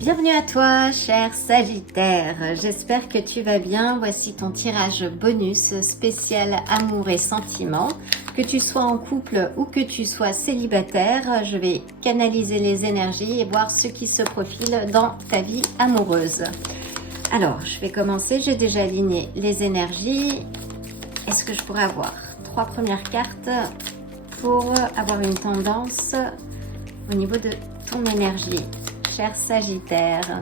Bienvenue à toi, cher Sagittaire. J'espère que tu vas bien. Voici ton tirage bonus spécial amour et sentiments. Que tu sois en couple ou que tu sois célibataire, je vais canaliser les énergies et voir ce qui se profile dans ta vie amoureuse. Alors, je vais commencer. J'ai déjà aligné les énergies. Est-ce que je pourrais avoir 3 premières cartes pour avoir une tendance au niveau de ton énergie, cher Sagittaire?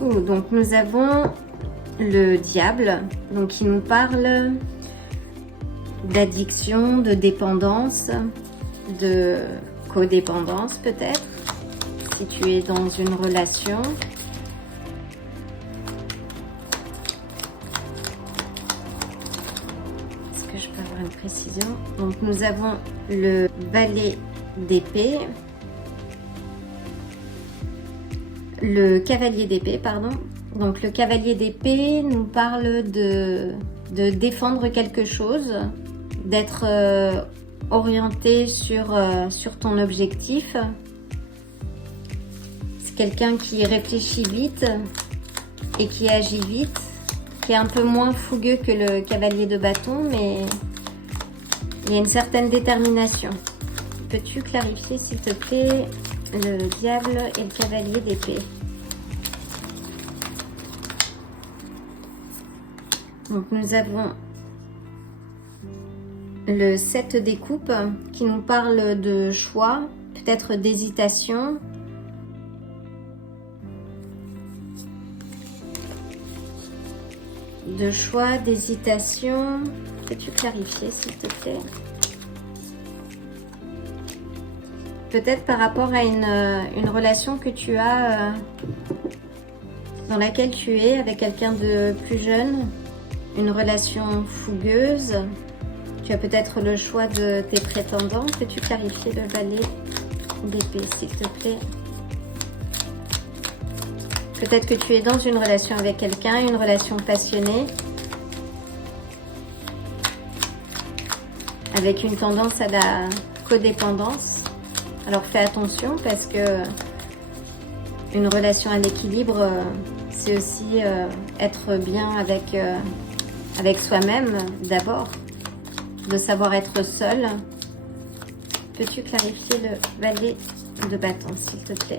Donc nous avons le diable, donc qui nous parle d'addiction, de dépendance, de codépendance peut-être, si tu es dans une relation. Est-ce que je peux avoir une précision? Donc nous avons le valet d'épée, le cavalier d'épée, pardon. Donc le cavalier d'épée nous parle de défendre quelque chose, d'être orienté sur ton objectif. C'est quelqu'un qui réfléchit vite et qui agit vite, qui est un peu moins fougueux que le cavalier de bâton, mais il y a une certaine détermination. Peux-tu clarifier s'il te plaît le diable et le cavalier d'épée? Donc nous avons le 7 des coupes qui nous parle de choix, peut-être d'hésitation. De choix, d'hésitation. Peux-tu clarifier s'il te plaît? Peut-être par rapport à une relation que tu as, dans laquelle tu es avec quelqu'un de plus jeune, une relation fougueuse. Tu as peut-être le choix de tes prétendants. Peux-tu clarifier le valet d'épée, s'il te plaît? Peut-être que tu es dans une relation avec quelqu'un, une relation passionnée, avec une tendance à la codépendance. Alors fais attention parce que une relation à l'équilibre, c'est aussi être bien avec soi-même d'abord, de savoir être seul. Peux-tu clarifier le valet de bâton, s'il te plaît?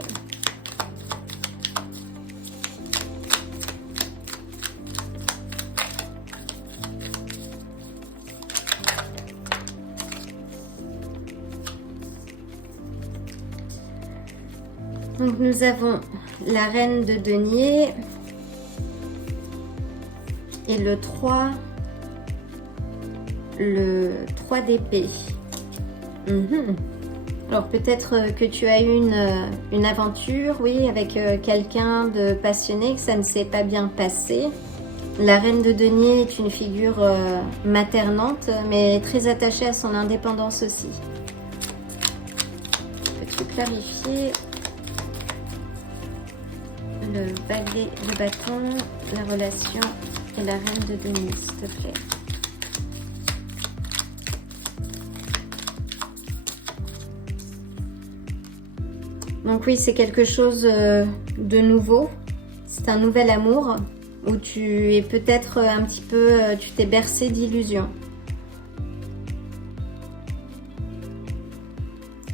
Donc nous avons la reine de denier et le 3 d'épée. Alors peut-être que tu as eu une aventure, oui, avec quelqu'un de passionné, que ça ne s'est pas bien passé. La reine de denier est une figure maternante, mais très attachée à son indépendance aussi. Peux-tu clarifier le valet de bâton, la relation et la reine de denier, s'il te plaît? Donc oui, c'est quelque chose de nouveau. C'est un nouvel amour où tu es peut-être un petit peu, tu t'es bercé d'illusions.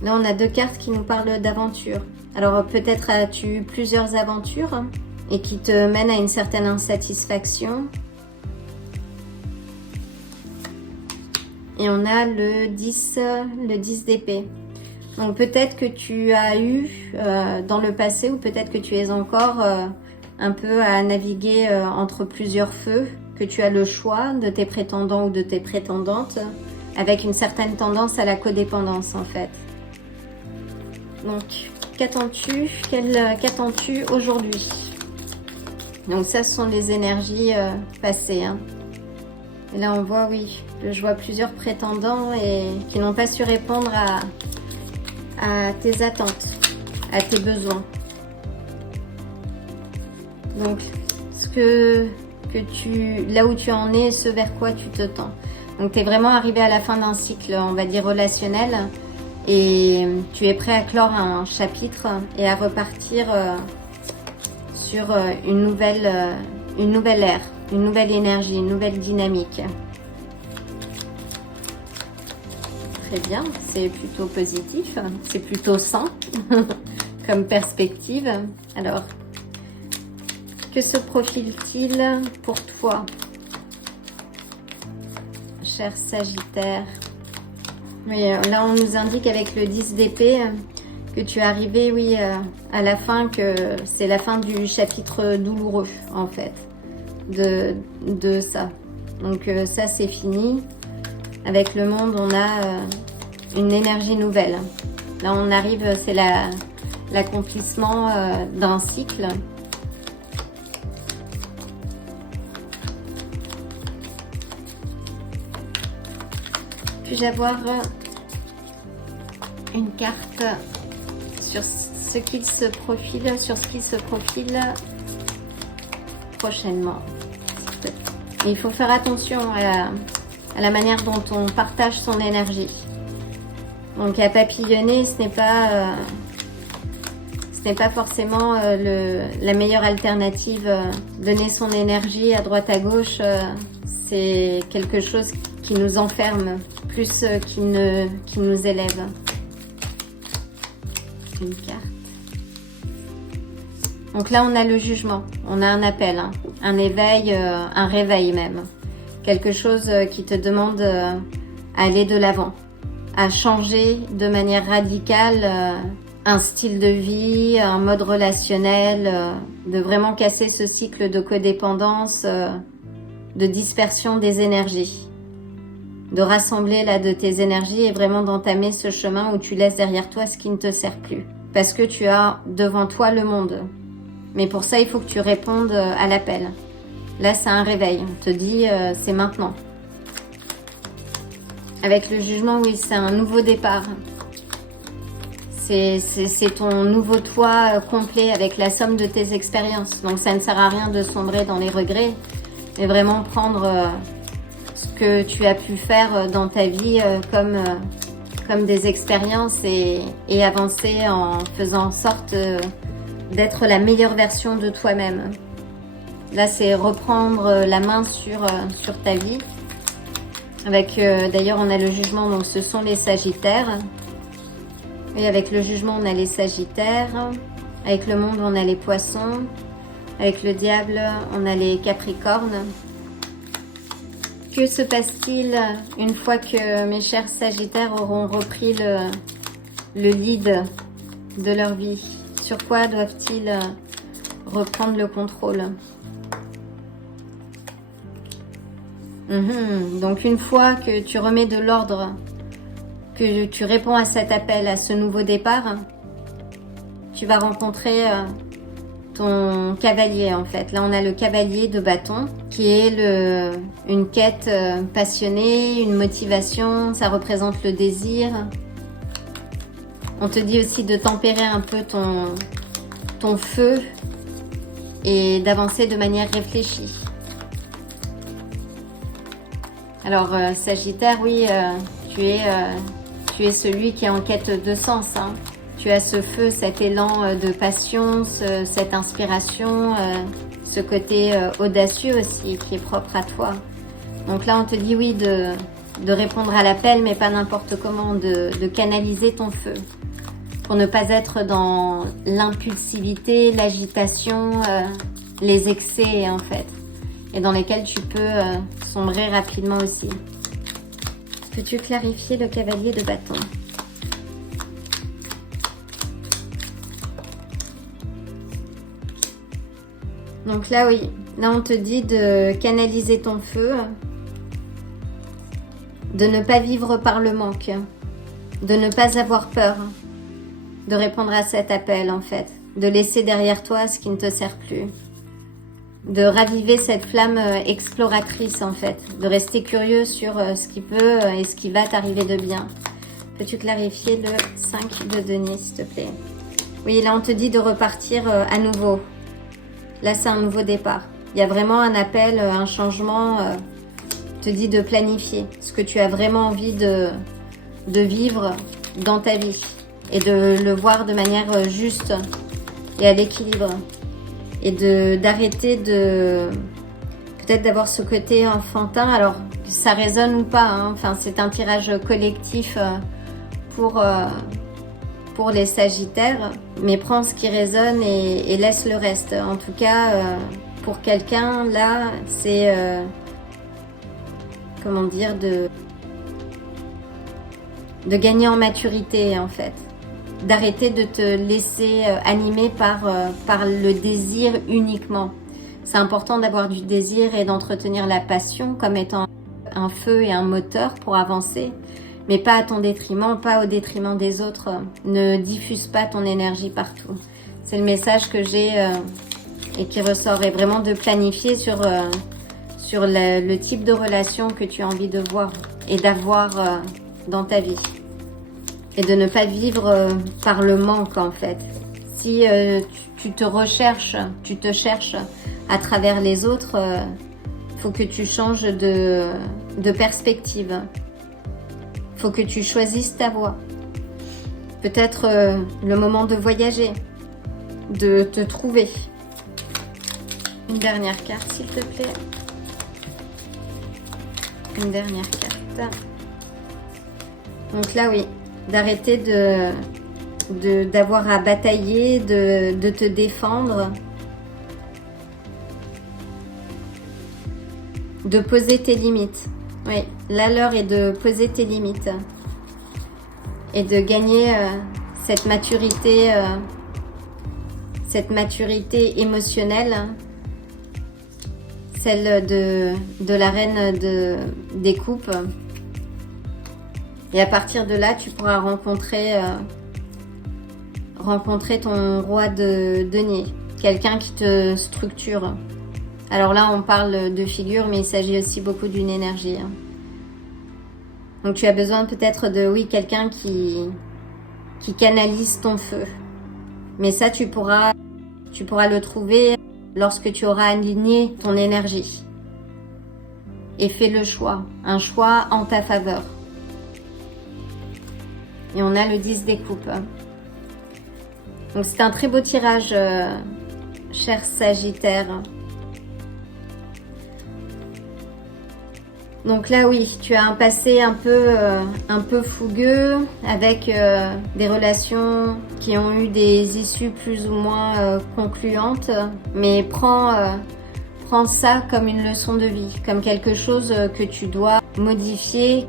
Là, on a 2 cartes qui nous parlent d'aventure. Alors peut-être as-tu eu plusieurs aventures et qui te mènent à une certaine insatisfaction. Et on a le 10 d'épée. Donc peut-être que tu as eu dans le passé, ou peut-être que tu es encore un peu à naviguer entre plusieurs feux, que tu as le choix de tes prétendants ou de tes prétendantes, avec une certaine tendance à la codépendance en fait. Donc qu'attends-tu aujourd'hui? Donc ça, ce sont les énergies passées. Et là on voit, oui, je vois plusieurs prétendants et qui n'ont pas su répondre à tes attentes, à tes besoins. Donc ce que là où tu en es, ce vers quoi tu te tends. Donc tu es vraiment arrivé à la fin d'un cycle, on va dire relationnel, et tu es prêt à clore un chapitre et à repartir sur une nouvelle ère, une nouvelle énergie, une nouvelle dynamique. Très bien, c'est plutôt positif, c'est plutôt sain comme perspective. Alors, que se profile-t-il pour toi, cher Sagittaire? Oui, là on nous indique avec le 10 d'épée que tu es arrivé, oui, à la fin, que c'est la fin du chapitre douloureux, en fait, de ça. Donc ça, c'est fini. Avec le monde, on a une énergie nouvelle. Là, on arrive, c'est l'accomplissement d'un cycle. Puis-je avoir une carte sur ce qu'il se profile, prochainement. Et il faut faire attention à la manière dont on partage son énergie. Donc à papillonner, ce n'est pas forcément la meilleure alternative. Donner son énergie à droite à gauche, c'est quelque chose qui nous enferme plus qu'il nous élève. Une carte. Donc là, on a le jugement, on a un appel, hein, un éveil, un réveil même. Quelque chose qui te demande à aller de l'avant, à changer de manière radicale un style de vie, un mode relationnel, de vraiment casser ce cycle de codépendance, de dispersion des énergies. De rassembler là de tes énergies et vraiment d'entamer ce chemin où tu laisses derrière toi ce qui ne te sert plus. Parce que tu as devant toi le monde. Mais pour ça, il faut que tu répondes à l'appel. Là, c'est un réveil. On te dit, c'est maintenant. Avec le jugement, oui, c'est un nouveau départ. C'est ton nouveau toi complet avec la somme de tes expériences. Donc, ça ne sert à rien de sombrer dans les regrets, mais vraiment prendre ce que tu as pu faire dans ta vie comme des expériences et avancer en faisant en sorte d'être la meilleure version de toi-même. Là, c'est reprendre la main sur ta vie. Avec d'ailleurs, on a le jugement, donc ce sont les Sagittaires. Et avec le jugement, on a les Sagittaires. Avec le monde, on a les Poissons. Avec le diable, on a les Capricornes. Que se passe-t-il une fois que mes chers Sagittaires auront repris le lead de leur vie? Sur quoi doivent-ils reprendre le contrôle? Donc une fois que tu remets de l'ordre, que tu réponds à cet appel, à ce nouveau départ, tu vas rencontrer ton cavalier en fait. Là on a le cavalier de bâton qui est une quête passionnée, une motivation, ça représente le désir. On te dit aussi de tempérer un peu ton feu et d'avancer de manière réfléchie. Alors Sagittaire, oui, tu es celui qui est en quête de sens, hein. Tu as ce feu, cet élan de passion, cette inspiration, ce côté audacieux aussi qui est propre à toi. Donc là, on te dit oui de répondre à l'appel, mais pas n'importe comment, de canaliser ton feu pour ne pas être dans l'impulsivité, l'agitation, les excès en fait, et dans lesquels tu peux sombrer rapidement aussi. Peux-tu clarifier le cavalier de bâton? Donc là, oui, là on te dit de canaliser ton feu, de ne pas vivre par le manque, de ne pas avoir peur, de répondre à cet appel en fait, de laisser derrière toi ce qui ne te sert plus, de raviver cette flamme exploratrice en fait, de rester curieux sur ce qui peut et ce qui va t'arriver de bien. Peux-tu clarifier le 5 de denier s'il te plaît? Oui, là on te dit de repartir à nouveau. Là c'est un nouveau départ. Il y a vraiment un appel, un changement, te dit de planifier ce que tu as vraiment envie de vivre dans ta vie et de le voir de manière juste et à l'équilibre et d'arrêter de peut-être d'avoir ce côté enfantin. Alors ça résonne ou pas, hein. Enfin c'est un tirage collectif pour les Sagittaires, mais prends ce qui résonne et laisse le reste. En tout cas, pour quelqu'un, là, c'est, comment dire, de gagner en maturité, en fait. D'arrêter de te laisser animer par le désir uniquement. C'est important d'avoir du désir et d'entretenir la passion comme étant un feu et un moteur pour avancer, mais pas à ton détriment, pas au détriment des autres. Ne diffuse pas ton énergie partout. C'est le message que j'ai et qui ressort, et vraiment de planifier sur le type de relation que tu as envie de voir et d'avoir dans ta vie. Et de ne pas vivre par le manque, en fait. Si tu te cherches à travers les autres, faut que tu changes de perspective. Faut que tu choisisses ta voie. Peut-être le moment de voyager, de te trouver. Une dernière carte, s'il te plaît. Une dernière carte. Donc là, oui, d'arrêter d'avoir à batailler, de te défendre, de poser tes limites. Oui, là l'heure est de poser tes limites et de gagner cette maturité émotionnelle, celle de la reine des coupes. Et à partir de là, tu pourras rencontrer ton roi de denier, quelqu'un qui te structure. Alors là, on parle de figure, mais il s'agit aussi beaucoup d'une énergie. Donc tu as besoin peut-être de, oui, quelqu'un qui canalise ton feu. Mais ça, tu pourras le trouver lorsque tu auras aligné ton énergie. Et fais le choix, un choix en ta faveur. Et on a le 10 des coupes. Donc c'est un très beau tirage, cher Sagittaire. Donc là, oui, tu as un passé un peu fougueux, avec des relations qui ont eu des issues plus ou moins concluantes. Mais prends ça comme une leçon de vie, comme quelque chose que tu dois modifier.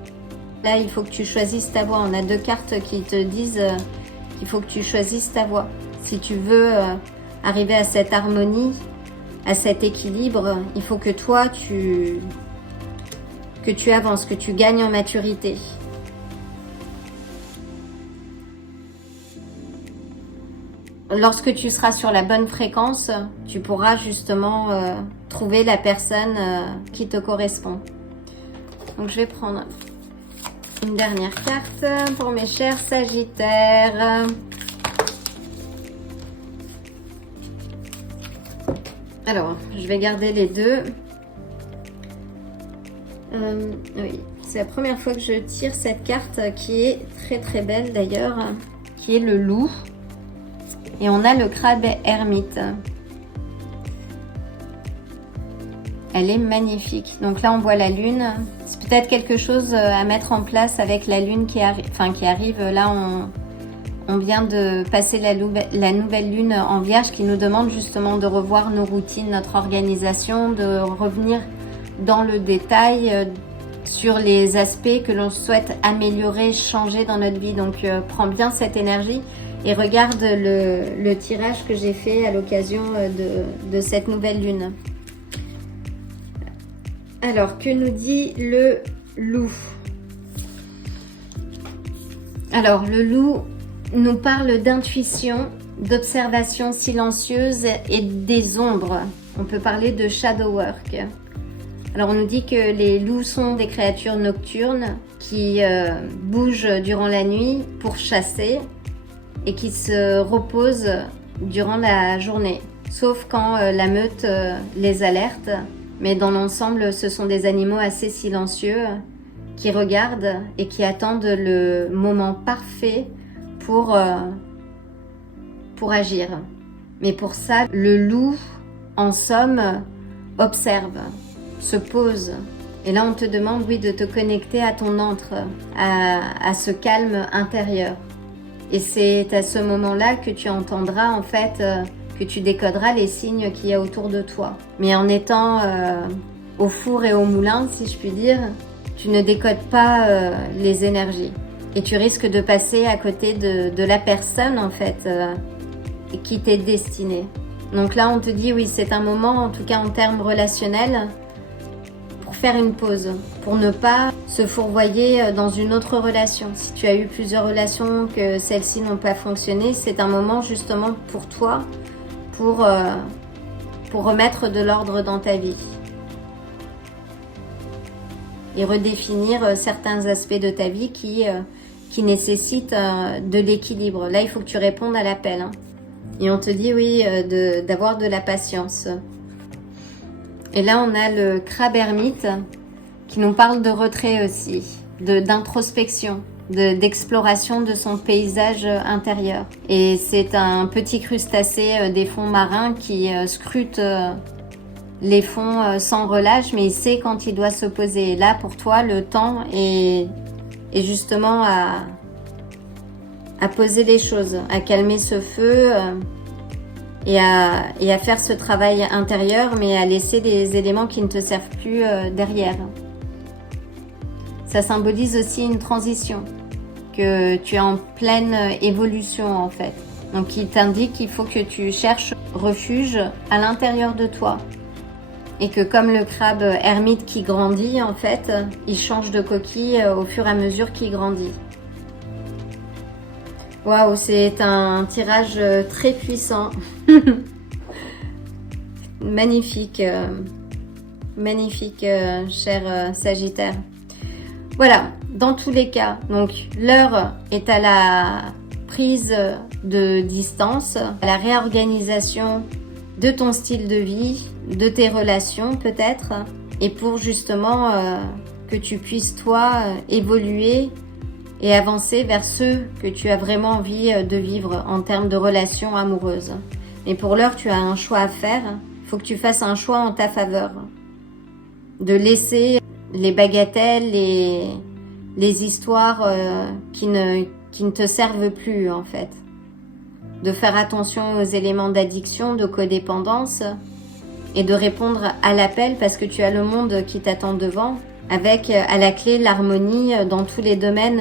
Là, il faut que tu choisisses ta voie. On a deux cartes qui te disent qu'il faut que tu choisisses ta voie. Si tu veux arriver à cette harmonie, à cet équilibre, il faut que toi, tu avances, que tu gagnes en maturité. Lorsque tu seras sur la bonne fréquence, tu pourras justement trouver la personne qui te correspond. Donc je vais prendre une dernière carte pour mes chers Sagittaires. Alors, je vais garder les deux. Oui, c'est la première fois que je tire cette carte qui est très très belle d'ailleurs, qui est le loup. Et on a le crabe ermite. Elle est magnifique. Donc là, on voit la lune. C'est peut-être quelque chose à mettre en place avec la lune qui arrive. Là, on vient de passer la nouvelle lune en Vierge qui nous demande justement de revoir nos routines, notre organisation, de revenir dans le détail sur les aspects que l'on souhaite améliorer, changer dans notre vie. Donc prends bien cette énergie et regarde le tirage que j'ai fait à l'occasion de cette nouvelle lune. Alors, que nous dit le loup? Alors, le loup nous parle d'intuition, d'observation silencieuse et des ombres. On peut parler de shadow work. Alors, on nous dit que les loups sont des créatures nocturnes qui bougent durant la nuit pour chasser et qui se reposent durant la journée. sauf quand la meute les alerte. Mais dans l'ensemble, ce sont des animaux assez silencieux qui regardent et qui attendent le moment parfait pour agir. Mais pour ça, le loup, en somme, observe, se pose. Et là, on te demande, oui, de te connecter à ton antre, à ce calme intérieur. Et c'est à ce moment-là que tu entendras, en fait, que tu décoderas les signes qu'il y a autour de toi. Mais en étant au four et au moulin, si je puis dire, tu ne décodes pas les énergies. Et tu risques de passer à côté de la personne, en fait, qui t'est destinée. Donc là, on te dit, oui, c'est un moment, en tout cas en termes relationnels, pour faire une pause, pour ne pas se fourvoyer dans une autre relation. Si tu as eu plusieurs relations, que celles-ci n'ont pas fonctionné, c'est un moment justement pour toi, pour remettre de l'ordre dans ta vie. Et redéfinir certains aspects de ta vie qui nécessitent de l'équilibre. Là, il faut que tu répondes à l'appel. Et on te dit, oui, d'avoir de la patience. Et là, on a le crabe ermite qui nous parle de retrait aussi, d'introspection, d'exploration de son paysage intérieur. Et c'est un petit crustacé des fonds marins qui scrute les fonds sans relâche, mais il sait quand il doit se poser. Et là, pour toi, le temps est justement à poser les choses, à calmer ce feu et à faire ce travail intérieur, mais à laisser des éléments qui ne te servent plus derrière. Ça symbolise aussi une transition, que tu es en pleine évolution en fait. Donc il t'indique qu'il faut que tu cherches refuge à l'intérieur de toi. Et que comme le crabe ermite qui grandit, en fait, il change de coquille au fur et à mesure qu'il grandit. Waouh, c'est un tirage très puissant. Magnifique, magnifique, cher Sagittaire. Voilà, dans tous les cas, donc l'heure est à la prise de distance, à la réorganisation de ton style de vie, de tes relations peut-être, et pour justement que tu puisses toi évoluer et avancer vers ce que tu as vraiment envie de vivre en termes de relations amoureuses. Mais pour l'heure, tu as un choix à faire. Il faut que tu fasses un choix en ta faveur. De laisser les bagatelles, les histoires qui ne te servent plus en fait. De faire attention aux éléments d'addiction, de codépendance et de répondre à l'appel parce que tu as le monde qui t'attend devant avec à la clé l'harmonie dans tous les domaines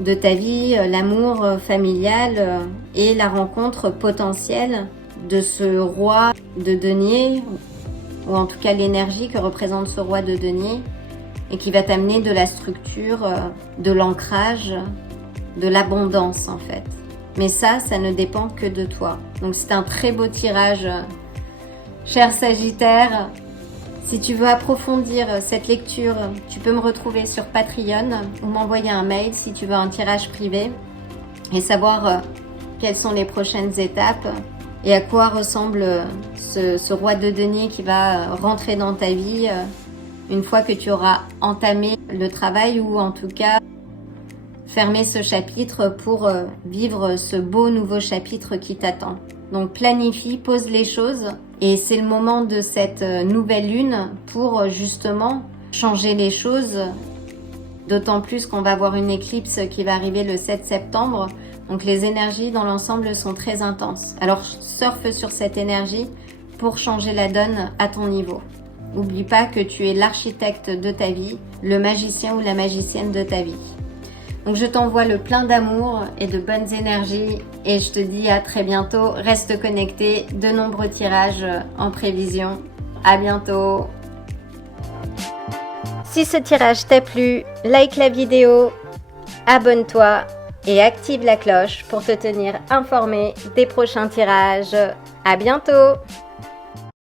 de ta vie, l'amour familial et la rencontre potentielle de ce roi de denier, ou en tout cas l'énergie que représente ce roi de denier, et qui va t'amener de la structure, de l'ancrage, de l'abondance en fait. Mais ça ne dépend que de toi. Donc c'est un très beau tirage, cher Sagittaire. Si tu veux approfondir cette lecture, tu peux me retrouver sur Patreon ou m'envoyer un mail si tu veux un tirage privé et savoir quelles sont les prochaines étapes et à quoi ressemble ce roi de denier qui va rentrer dans ta vie une fois que tu auras entamé le travail ou en tout cas fermé ce chapitre pour vivre ce beau nouveau chapitre qui t'attend. Donc planifie, pose les choses et c'est le moment de cette nouvelle lune pour justement changer les choses. D'autant plus qu'on va avoir une éclipse qui va arriver le 7 septembre. Donc les énergies dans l'ensemble sont très intenses. Alors surfe sur cette énergie pour changer la donne à ton niveau. N'oublie pas que tu es l'architecte de ta vie, le magicien ou la magicienne de ta vie. Donc je t'envoie le plein d'amour et de bonnes énergies et je te dis à très bientôt. Reste connecté, de nombreux tirages en prévision. À bientôt. Si ce tirage t'a plu, like la vidéo, abonne-toi et active la cloche pour te tenir informé des prochains tirages. À bientôt!